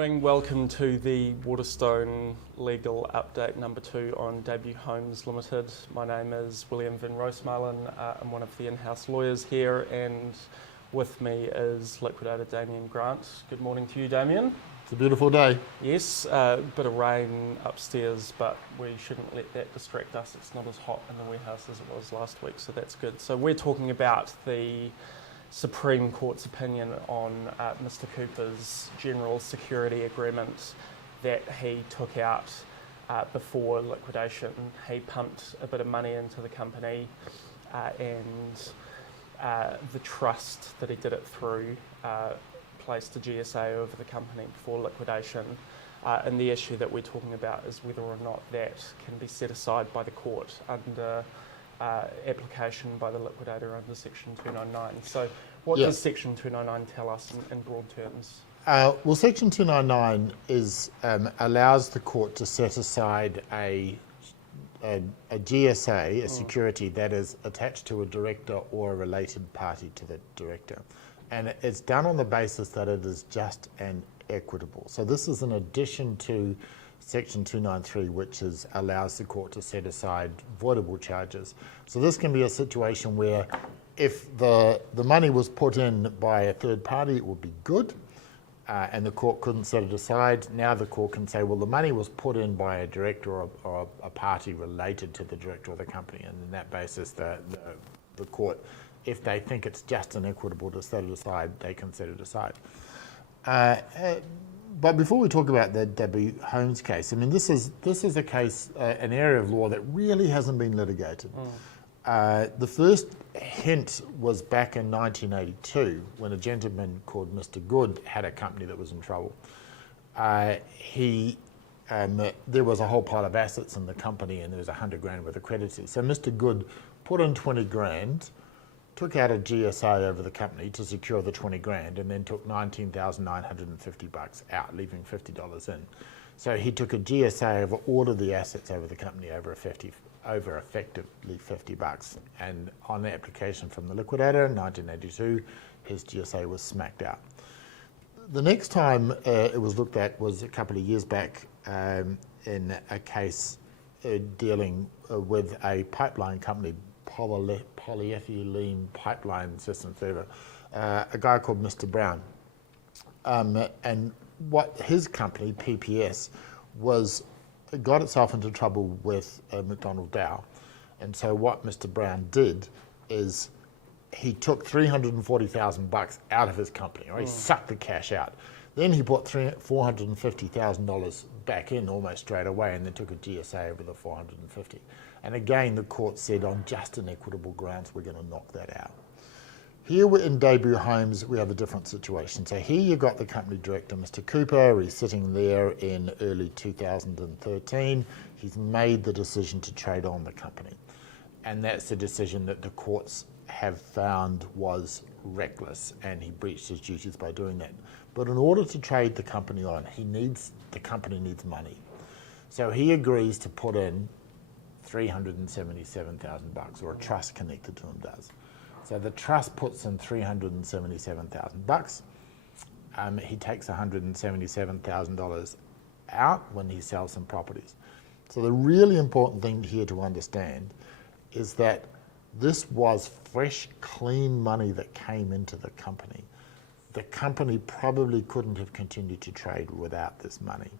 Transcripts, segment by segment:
Morning, welcome to the Waterstone Legal Update number 2 on Debut Homes Limited. My name is William Van Roosmalen. I'm one of the in-house lawyers here, and with me is liquidator Damien Grant. Good morning to you, Damien. It's a beautiful day. Yes, a bit of rain upstairs, but we shouldn't let that distract us. It's not as hot in the warehouse as it was last week, so that's good. So we're talking about the Supreme Court's opinion on Mr Cooper's general security agreement that he took out before liquidation. He pumped a bit of money into the company and the trust that he did it through placed a GSA over the company before liquidation. And the issue that we're talking about is whether or not that can be set aside by the court under application by the liquidator under Section 299. So what does Section 299 tell us in broad terms? Well, Section 299 allows the court to set aside a GSA, a security that is attached to a director or a related party to the director. And it's done on the basis that it is just and equitable. So this is in addition to Section 293, which allows the court to set aside voidable charges. So this can be a situation where if the money was put in by a third party, it would be good, and the court couldn't set it aside. Now the court can say, well, the money was put in by a director or a party related to the director of the company, and on that basis the court, if they think it's just and equitable to set it aside, they can set it aside. But before we talk about the Debut Homes case, I mean, this is a case, an area of law that really hasn't been litigated. The first hint was back in 1982 when a gentleman called Mr Good had a company that was in trouble. There was a whole pile of assets in the company and there was 100 grand worth of creditors. So Mr Good put in 20 grand, took out a GSA over the company to secure the 20 grand and then took $19,950 out, leaving $50 in. So he took a GSA over all of the assets over the company over effectively $50. And on the application from the liquidator in 1982, his GSA was smacked out. The next time it was looked at was a couple of years back in a case dealing with a pipeline company, polyethylene pipeline system server, a guy called Mr Brown. And what his company, PPS, got itself into trouble with McDonald Dow. And so what Mr Brown did is he took $340,000 out of his company, or he sucked the cash out. Then he put $450,000 back in almost straight away and then took a GSA over the $450,000. And again, the court said on just and equitable grounds, we're going to knock that out. Here in Debut Homes, we have a different situation. So here you've got the company director, Mr Cooper. He's sitting there in early 2013. He's made the decision to trade on the company. And that's the decision that the courts have found was reckless, and he breached his duties by doing that. But in order to trade the company on, the company needs money. So he agrees to put in $377,000, or a trust connected to him does. So the trust puts in $377,000. He takes $177,000 out when he sells some properties. So the really important thing here to understand is that this was fresh, clean money that came into the company. The company probably couldn't have continued to trade without this money.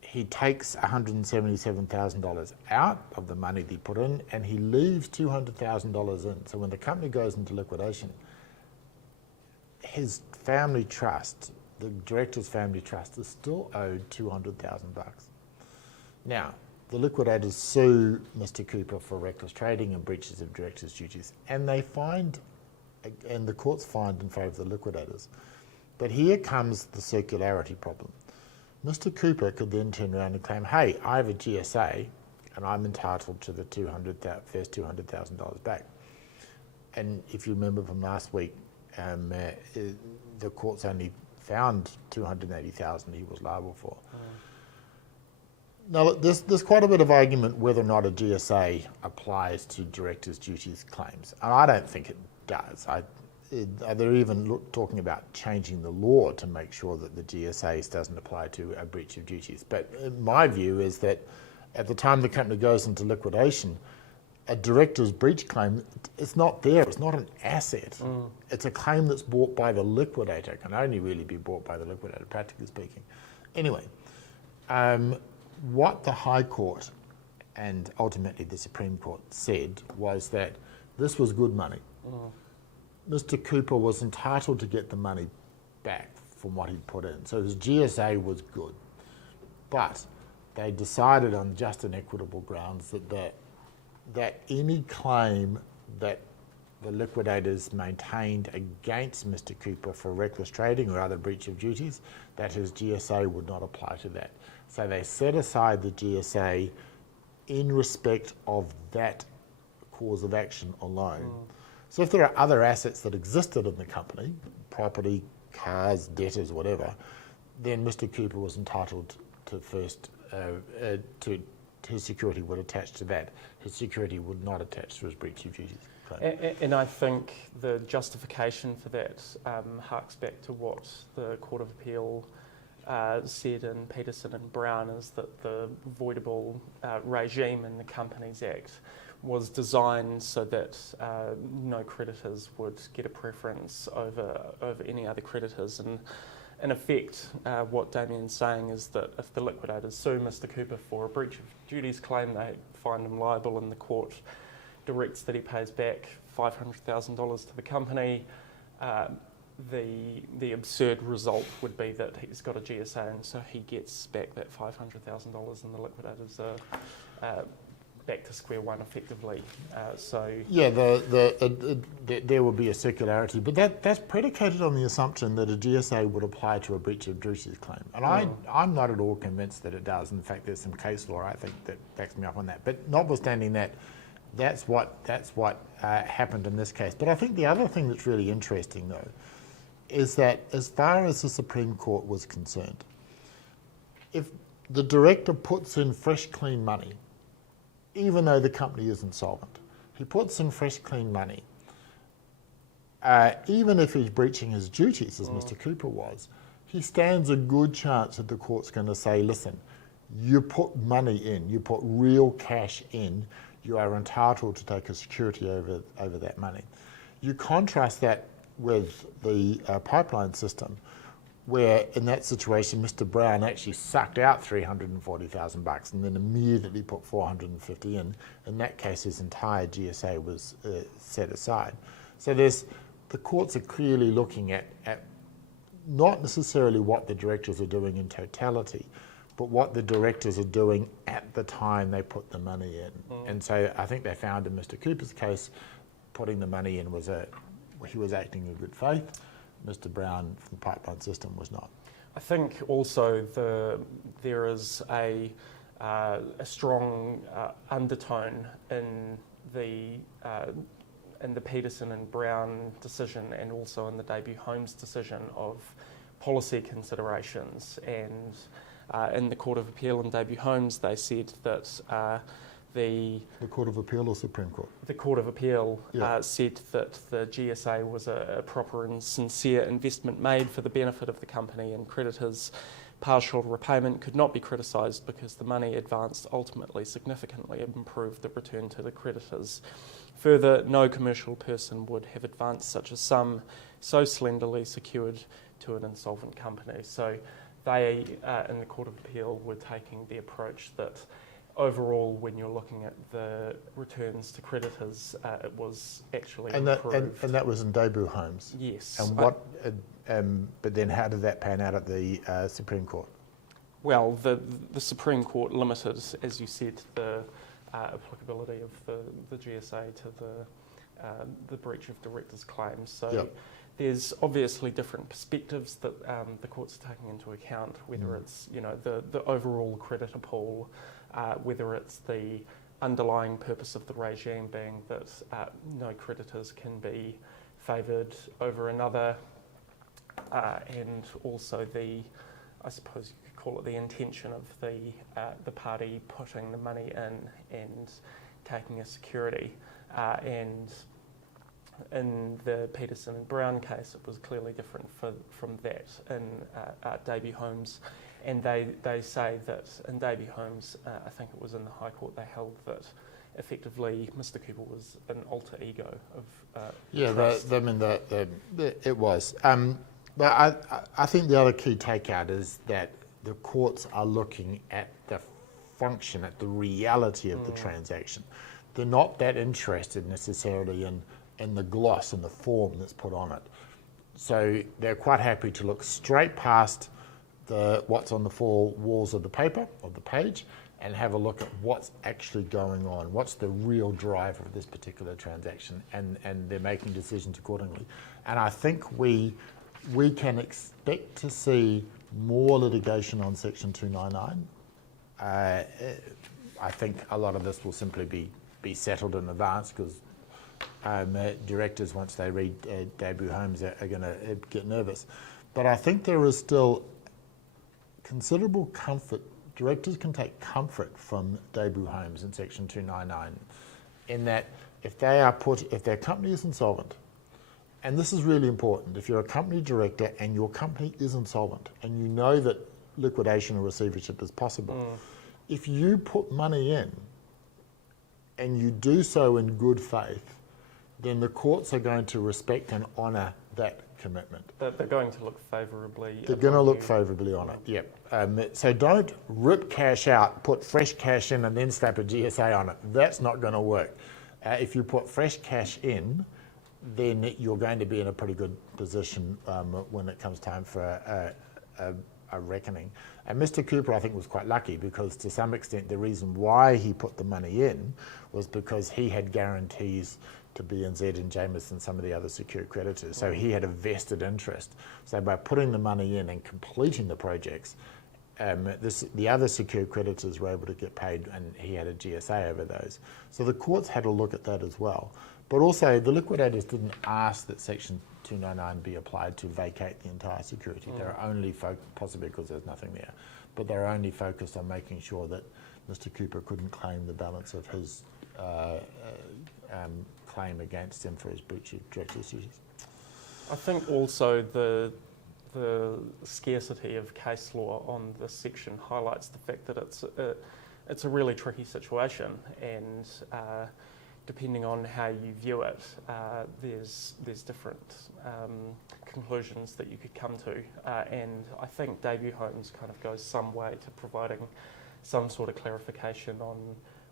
He takes $177,000 out of the money that he put in, and he leaves $200,000 in. So when the company goes into liquidation, his family trust, the director's family trust, is still owed $200,000. Now, the liquidators sue Mr Cooper for reckless trading and breaches of director's duties, and the courts find in favour of the liquidators. But here comes the circularity problem. Mr Cooper could then turn around and claim, hey, I have a GSA and I'm entitled to the first $200,000 back. And if you remember from last week, the courts only found $280,000 he was liable for. Now, look, there's quite a bit of argument whether or not a GSA applies to director's duties claims. And I don't think it does. they're even talking about changing the law to make sure that the GSAs doesn't apply to a breach of duties. But my view is that at the time the company goes into liquidation, a director's breach claim, it's not there, it's not an asset. It's a claim that's brought by the liquidator. It can only really be brought by the liquidator, practically speaking. Anyway, what the High Court and ultimately the Supreme Court said was that this was good money. Mr. Cooper was entitled to get the money back from what he'd put in. So his GSA was good. But they decided on just and equitable grounds that any claim that the liquidators maintained against Mr. Cooper for reckless trading or other breach of duties, that his GSA would not apply to that. So they set aside the GSA in respect of that cause of action alone. So if there are other assets that existed in the company, property, cars, debtors, whatever, then Mr. Cooper was entitled to first, his security would attach to that. His security would not attach to his breach of duties claim. And I think the justification for that harks back to what the Court of Appeal said in Peterson and Brown, is that the voidable regime in the Companies Act was designed so that no creditors would get a preference over any other creditors. And in effect, what Damien's saying is that if the liquidators sue Mr. Cooper for a breach of duties claim, they find him liable, and the court directs that he pays back $500,000 to the company. The absurd result would be that he's got a GSA, and so he gets back that $500,000, and the liquidators are back to square one effectively. Yeah, there will be a circularity, but that's predicated on the assumption that a GSA would apply to a breach of duties claim, and I'm not at all convinced that it does. In fact, there's some case law I think that backs me up on that. But notwithstanding that, that's what happened in this case. But I think the other thing that's really interesting though is that as far as the Supreme Court was concerned, if the director puts in fresh, clean money, even though the company is insolvent, he puts in fresh, clean money, even if he's breaching his duties, as Mr. Cooper was, he stands a good chance that the court's going to say, listen, you put money in, you put real cash in, you are entitled to take a security over that money. You contrast that with the pipeline system, where in that situation, Mr. Brown actually sucked out $340,000 and then immediately put $450 in. In that case, his entire GSA was set aside. So the courts are clearly looking at not necessarily what the directors are doing in totality, but what the directors are doing at the time they put the money in. And so I think they found in Mr. Cooper's case, putting the money in he was acting in good faith. Mr. Brown from the pipeline system was not. I think also there is a strong undertone in the Peterson and Brown decision, and also in the Debut Homes decision, of policy considerations. And in the Court of Appeal and Debut Homes, they said that the Court of Appeal or Supreme Court? The Court of Appeal said that the GSA was a proper and sincere investment made for the benefit of the company, and creditors' partial repayment could not be criticised because the money advanced ultimately significantly improved the return to the creditors. Further, no commercial person would have advanced such a sum so slenderly secured to an insolvent company. So they, in the Court of Appeal, were taking the approach that overall, when you're looking at the returns to creditors, it was actually improved. And that was in Debut Homes? Yes. And but then how did that pan out at the Supreme Court? Well, the Supreme Court limited, as you said, the applicability of the GSA to the breach of directors' claims. So there's obviously different perspectives that the court's are taking into account, whether it's the overall creditor pool, whether it's the underlying purpose of the regime being that no creditors can be favoured over another, and also I suppose you could call it the intention of the party putting the money in and taking a security. And in the Peterson and Brown case, it was clearly different from that in Davey Homes. And they say that in Davey Homes, I think it was in the High Court, they held that effectively Mr. Cooper was an alter ego of trust. It was. But I think the other key takeout is that the courts are looking at the function, at the reality of the transaction. They're not that interested necessarily in the gloss and the form that's put on it. So they're quite happy to look straight past what's on the four walls of the paper, of the page, and have a look at what's actually going on, what's the real driver of this particular transaction, and they're making decisions accordingly. And I think we can expect to see more litigation on Section 299. I think a lot of this will simply be settled in advance because directors, once they read Debut Homes, are going to get nervous. But I think there is still considerable comfort. Directors can take comfort from Debut Homes in Section 299 in that if their company is insolvent, and this is really important, if you're a company director and your company is insolvent and you know that liquidation or receivership is possible, if you put money in and you do so in good faith, then the courts are going to respect and honour that commitment. They're going to look favourably. They're going to look favourably on it, yep. So don't rip cash out, put fresh cash in and then slap a GSA on it. That's not going to work. If you put fresh cash in, then you're going to be in a pretty good position when it comes time for a reckoning. And Mr. Cooper, I think, was quite lucky because to some extent the reason why he put the money in was because he had guarantees to BNZ and Jameson, some of the other secured creditors. So he had a vested interest. So by putting the money in and completing the projects, the other secured creditors were able to get paid and he had a GSA over those. So the courts had a look at that as well. But also the liquidators didn't ask that Section 299 be applied to vacate the entire security. They're only possibly because there's nothing there, but they're only focused on making sure that Mr. Cooper couldn't claim the balance of his claim against him for his breach of director's duties. I think also the scarcity of case law on this section highlights the fact that it's a really tricky situation, and depending on how you view it, there's different conclusions that you could come to, and I think Debut Homes kind of goes some way to providing some sort of clarification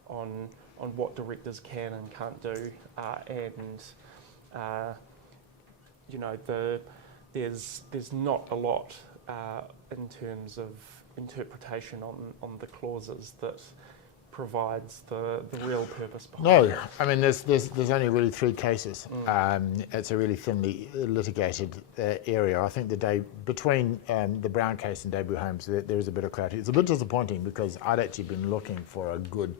on what directors can and can't do, and you know, there's not a lot in terms of interpretation on the clauses that provides the real purpose behind it. No, I mean there's only really 3 cases. It's a really thinly litigated area. I think between the Brown case and Debut Homes, there is a bit of clarity. It's a bit disappointing because I'd actually been looking for a good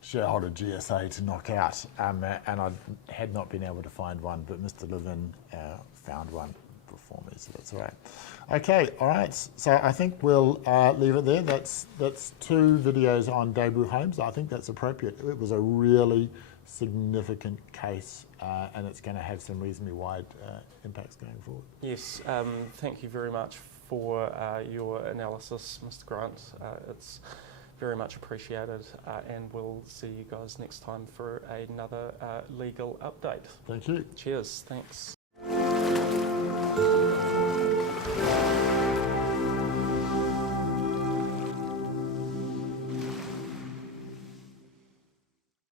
shareholder GSA to knock out, and I had not been able to find one, but Mr. Levin found one for me, so that's all right. Okay, all right. So I think we'll leave it there. That's 2 videos on Debut Homes. I think that's appropriate. It was a really significant case, and it's going to have some reasonably wide impacts going forward. Yes, thank you very much for your analysis, Mr. Grant. It's very much appreciated, and we'll see you guys next time for another legal update. Thank you. Cheers, thanks.